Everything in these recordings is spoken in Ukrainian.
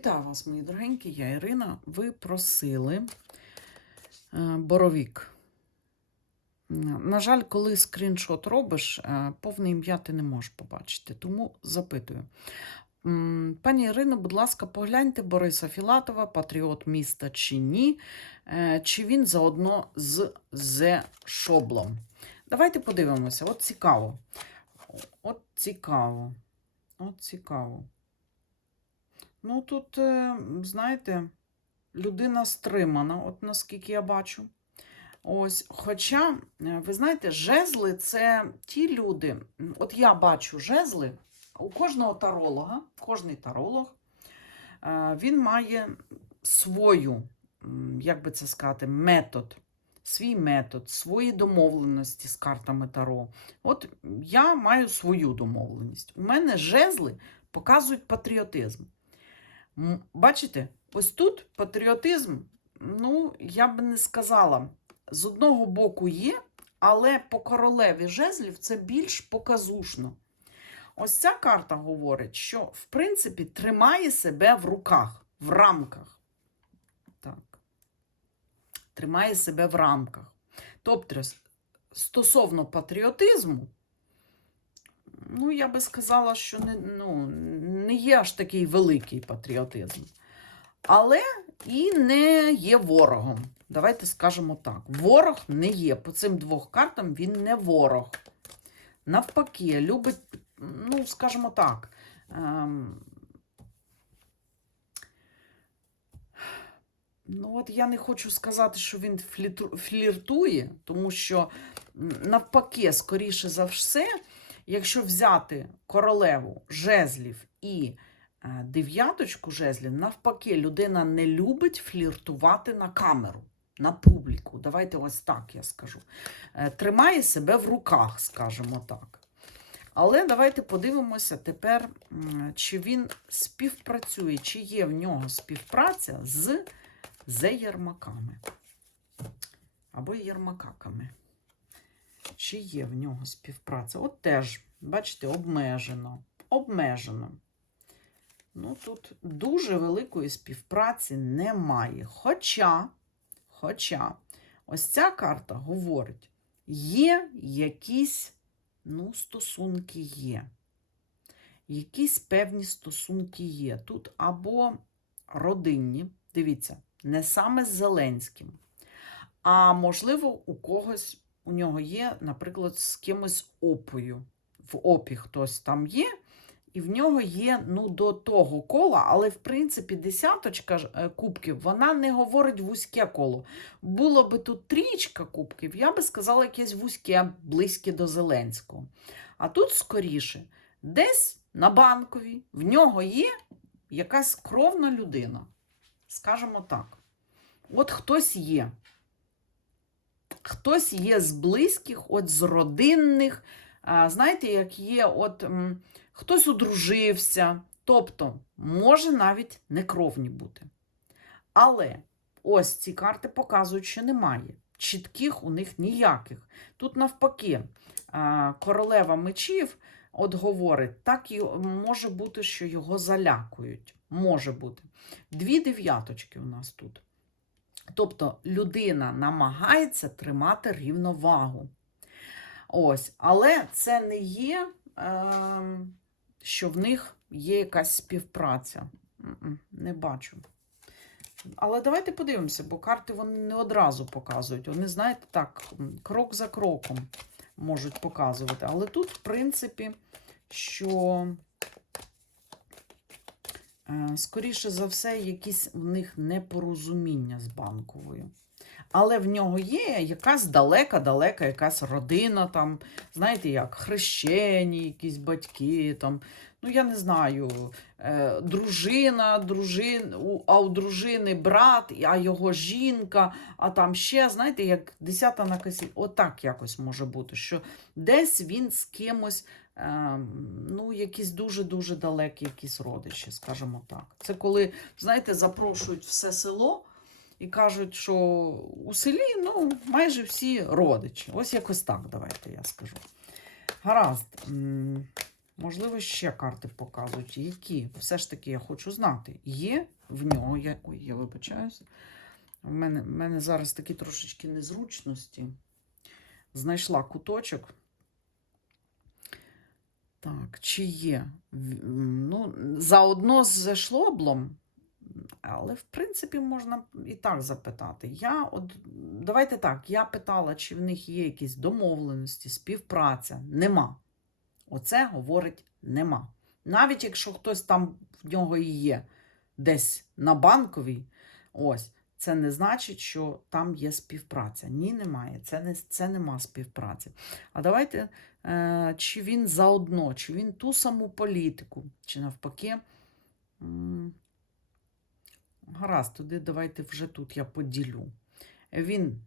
Вітаю вас, мої дорогенькі, я Ірина. Ви просили е, боровік. На жаль, коли скріншот робиш, е, повне ім'я ти не можеш побачити, тому запитую. Пані Ірино, будь ласка, погляньте Бориса Філатова, патріот міста чи ні, е, чи він заодно з Зе Шоблом. Давайте подивимося. От цікаво. От цікаво. От цікаво. Ну, тут, е, знаєте, людина стримана, от наскільки я бачу. Ось, хоча, е, ви знаєте, жезли це ті люди. От я бачу жезли у кожного таролога, кожний таролог, е, він має свою, як би це сказати, метод, свій метод, свої домовленості з картами Таро. От я маю свою домовленість. У мене жезли показують патріотизм. Бачите, ось тут патріотизм, ну, я би не сказала, з одного боку є, але по королеві жезлів це більш показушно. Ось ця карта говорить, що, в принципі, тримає себе в руках, в рамках. Так. Тримає себе в рамках. Тобто, стосовно патріотизму, ну, я би сказала, що не, ну, не є аж такий великий патріотизм. Але і не є ворогом. Давайте скажемо так: ворог не є. По цим двох картам він не ворог. Навпаки, любить, ну, скажімо так. Ем... Ну, от я не хочу сказати, що він фліртує, тому що навпаки, скоріше за все, якщо взяти королеву жезлів і е, дев'яточку жезлів, навпаки, людина не любить фліртувати на камеру, на публіку. Давайте ось так я скажу. Е, Тримає себе в руках, скажімо так. Але давайте подивимося тепер, чи він співпрацює, чи є в нього співпраця з з Єрмаками. Або Єрмакаками. Чи є в нього співпраця? От теж, бачите, обмежено. Обмежено. Ну, тут дуже великої співпраці немає. Хоча, хоча, ось ця карта говорить, є якісь, ну, стосунки є. Якісь певні стосунки є. Тут або родинні, дивіться, не саме з Зеленським, а можливо, у когось у нього є, наприклад, з кимось опою. В опі хтось там є, і в нього є ну, до того кола, але в принципі десяточка е, кубків вона не говорить вузьке коло. Було би тут трічка кубків, я би сказала якесь вузьке, близьке до Зеленського. А тут скоріше, десь на банковій в нього є якась кровна людина. Скажемо так. От хтось є. Хтось є з близьких, от з родинних. Знаєте, як є, от хтось одружився, тобто може навіть не кровні бути. Але ось ці карти показують, що немає. Чітких у них ніяких. Тут навпаки, королева мечів от говорить, так і може бути, що його залякують. Може бути. Дві дев'яточки у нас тут. Тобто людина намагається тримати рівновагу. Ось, але це не є, е, що в них є якась співпраця. Не бачу. Але давайте подивимося, бо карти вони не одразу показують. Вони, знаєте, так, крок за кроком можуть показувати. Але тут, в принципі, що, е, скоріше за все, якісь в них непорозуміння з банковою. Але в нього є якась далека-далека якась родина, там, знаєте, як хрещені, якісь батьки, там, ну я не знаю, е, дружина, дружин, а у дружини брат, а його жінка, а там ще, знаєте, як десята на косі. Отак якось може бути, що десь він з кимось, е, ну, якісь дуже-дуже далекі якісь родичі, скажімо так. Це коли, знаєте, запрошують все село. І кажуть, що у селі ну, майже всі родичі. Ось якось так, давайте я скажу. Гаразд. Можливо, ще карти показують. Які? Все ж таки я хочу знати. Є в нього. Я, ой, я вибачаюся. У мене, в мене зараз такі трошечки незручності. Знайшла куточок. Так, чи є? Ну, заодно з шлоблом, але в принципі можна і так запитати. Я от, давайте так, я питала, чи в них є якісь домовленості, співпраця. Нема. Оце говорить нема. Навіть якщо хтось там в нього і є десь на банковій, ось, це не значить, що там є співпраця. Ні, немає. Це, не, це нема співпраці. А давайте, е, чи він заодно, чи він ту саму політику, чи навпаки. Гаразд, туди давайте вже тут я поділю. Він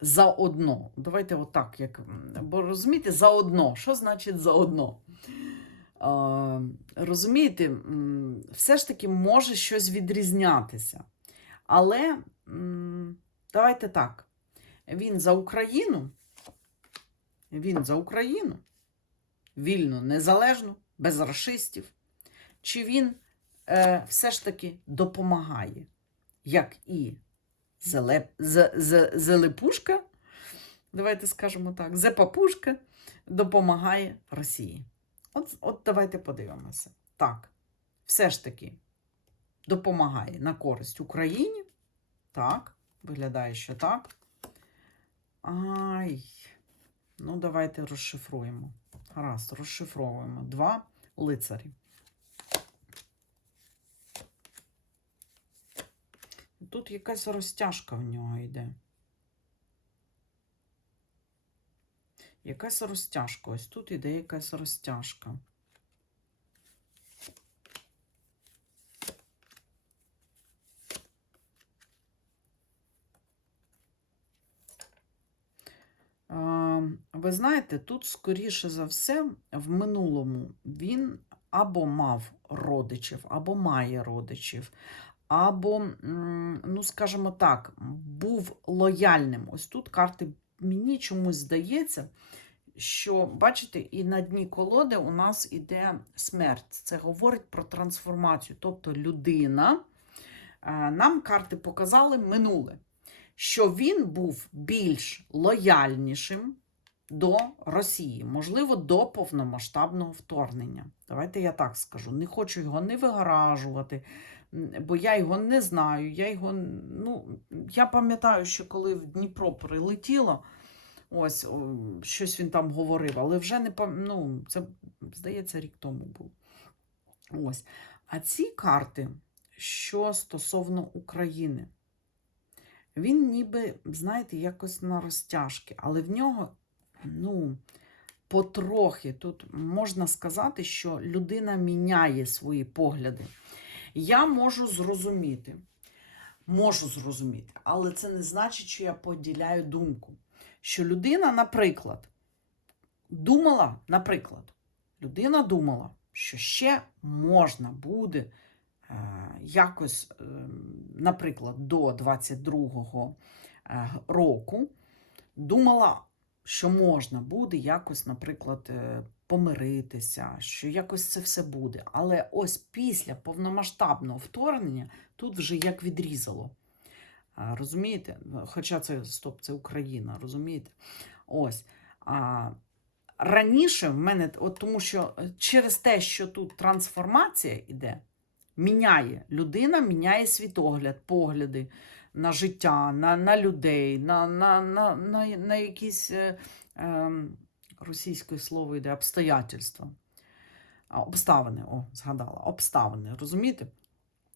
заодно. Давайте отак, як. Бо розумієте, заодно. Що значить заодно? А, розумієте, все ж таки може щось відрізнятися. Але давайте так. Він за Україну. Він за Україну. Вільну, незалежну, без расистів. Чи він все ж таки допомагає, як і Зелеп, Зе- Зе- Зелепушка, давайте скажемо так, Зепапушка допомагає Росії. От, от давайте подивимося. Так, все ж таки допомагає на користь Україні. Так, виглядає, що так. Ай. Ну, давайте розшифруємо. Гаразд, розшифровуємо. Два лицарі. Тут якась розтяжка в нього йде. Якась розтяжка. Ось тут іде якась розтяжка. Ви знаєте, тут, скоріше за все, в минулому він або мав родичів, або має родичів, або, ну, скажімо так, був лояльним. Ось тут карти мені чомусь здається, що, бачите, і на дні колоди у нас іде смерть. Це говорить про трансформацію. Тобто людина, е, нам карти показали минуле, що він був більш лояльнішим до Росії, можливо, до повномасштабного вторгнення. Давайте я так скажу. Не хочу його не вигражувати, м, бо я його не знаю. Я його, ну, я пам'ятаю, що коли в Дніпро прилетіло, ось щось він там говорив, але вже не ну, це, здається, рік тому був. Ось. А ці карти, що стосовно України, він ніби, знаєте, якось на розтяжки, але в нього, ну, потрохи тут можна сказати, що людина міняє свої погляди. Я можу зрозуміти, можу зрозуміти, але це не значить, що я поділяю думку. Що людина, наприклад, думала, наприклад, людина думала, що ще можна буде е, якось, е, наприклад, до 22-го е, року, думала, що можна буде якось, наприклад, е, помиритися, що якось це все буде. Але ось після повномасштабного вторгнення тут вже як відрізало. Розумієте? Хоча це стоп, це Україна, розумієте? Ось. А, раніше в мене, от тому що е, через те, що тут трансформація іде, міняє людина, міняє світогляд, погляди на життя, на, на людей, на, на, на, на, на якісь е, е, російське слово йде обстоятельства. Обставини, о, згадала, обставини, розумієте?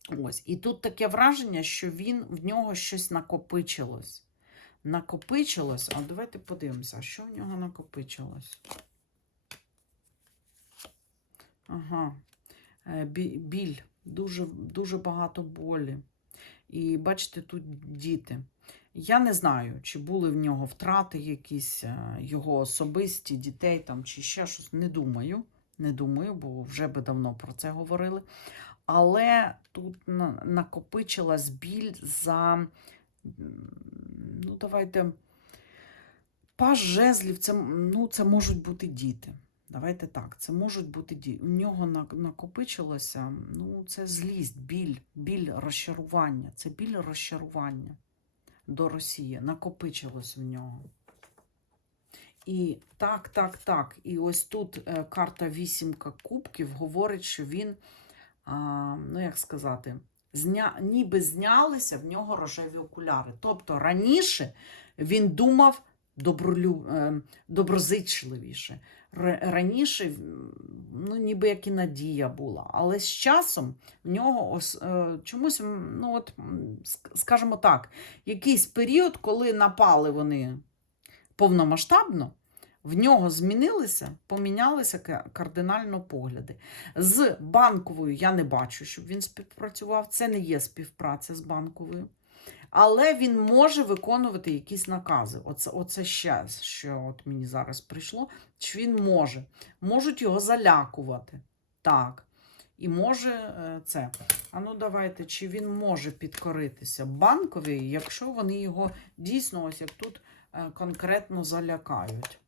Ось. І тут таке враження, що він в нього щось накопичилось. Накопичилось. А давайте подивимося, що в нього накопичилось? Ага. Е, Біль, дуже, дуже багато болі. І бачите, тут діти. Я не знаю, чи були в нього втрати якісь е, його особисті, дітей там, чи ще щось. Не думаю. Не думаю, бо вже би давно про це говорили. Але тут накопичилась біль за, ну, давайте, паж жезлів, це, ну, це можуть бути діти. Давайте так, це можуть бути дії. У нього накопичилося, ну, це злість, біль, біль розчарування. Це біль розчарування до Росії. Накопичилось в нього. І так, так, так. І ось тут е, карта вісімка кубків говорить, що він, ну як сказати, зня... ніби знялися в нього рожеві окуляри. Тобто раніше він думав добролю... е, доброзичливіше. Раніше, ну, ніби як і надія була. Але з часом в нього ось, е, чомусь, ну от, скажімо так, якийсь період, коли напали вони повномасштабно, в нього змінилися, помінялися кардинально погляди. З банковою я не бачу, щоб він співпрацював. Це не є співпраця з банковою. Але він може виконувати якісь накази. Оце, оце ще, що от мені зараз прийшло. Що він може. Можуть його залякувати. Так. І може е, це. А ну давайте, чи він може підкоритися банковій, якщо вони його дійсно, ось як тут е, конкретно залякають.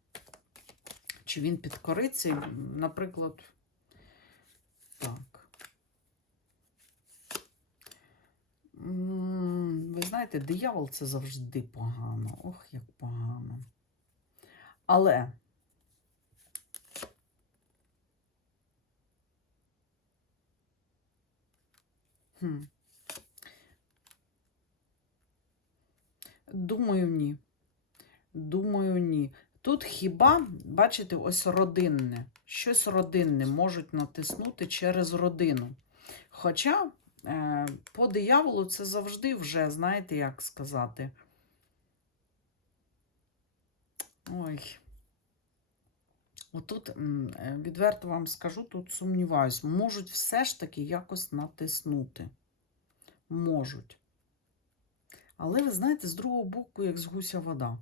Чи він підкориться, наприклад, так. М, Ви знаєте, диявол це завжди погано. Ох, як погано. Але хм. Думаю, ні. Думаю, ні. Тут хіба, бачите, ось родинне. Щось родинне можуть натиснути через родину. Хоча по дияволу це завжди вже, знаєте, як сказати. Ой. Отут, е, відверто вам скажу, тут сумніваюсь, можуть все ж таки якось натиснути. Можуть. Але ви знаєте, з другого боку, як з гуся вода.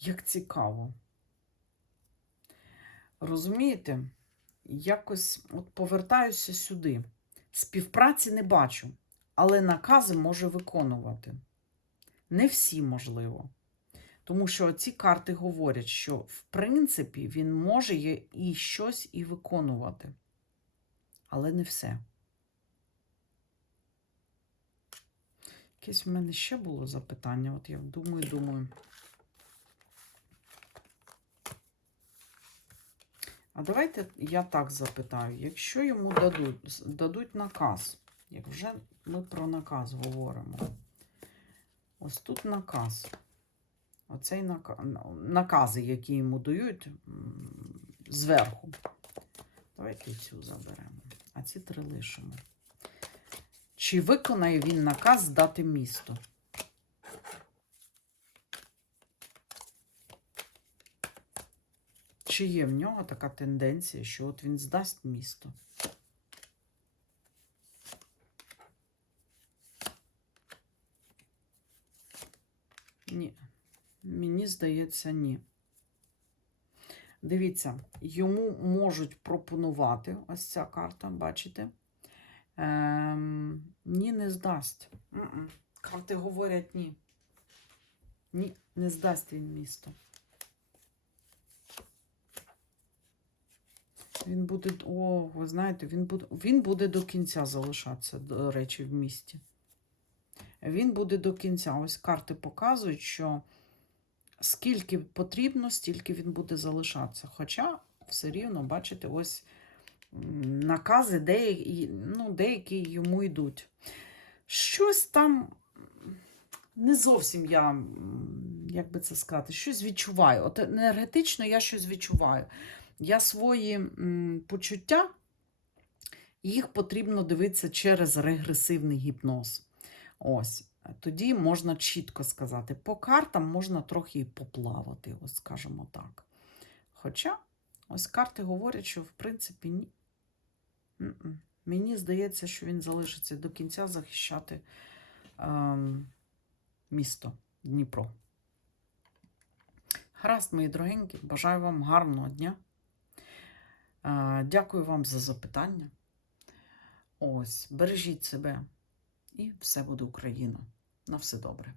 Як цікаво. Розумієте, якось от повертаюся сюди. Співпраці не бачу, але накази може виконувати. Не всі, можливо. Тому що ці карти говорять, що в принципі він може і щось і виконувати. Але не все. Якесь в мене ще було запитання. От я думаю, думаю. А давайте я так запитаю. Якщо йому дадуть, дадуть наказ, як вже ми про наказ говоримо. Ось тут наказ. Оцей нака- накази, які йому дають зверху. Давайте цю заберемо. А ці три лишимо. Чи виконає він наказ здати місто? Чи є в нього така тенденція, що от він здасть місто? Ні. Мені здається, ні. Дивіться, йому можуть пропонувати ось ця карта, бачите? Ем, ні, не здасть. Карти говорять ні. Ні, не здасть він місто. Він буде, о, ви знаєте, він буде, він буде до кінця залишатися, до речі, в місті. Він буде до кінця. Ось карти показують, що скільки потрібно, стільки він буде залишатися. Хоча все рівно, бачите, ось накази деякі, ну, деякі йому йдуть. Щось там не зовсім я, як би це сказати, щось відчуваю. От енергетично я щось відчуваю. Я свої почуття, їх потрібно дивитися через регресивний гіпноз. Ось. Тоді можна чітко сказати. По картам можна трохи і поплавати, ось скажімо так. Хоча, ось карти говорять, що в принципі ні. Мені здається, що він залишиться до кінця захищати ем, місто Дніпро. Гаразд, мої дорогенькі, бажаю вам гарного дня. Е, Дякую вам за запитання. Ось, бережіть себе і все буде Україна. На все добре.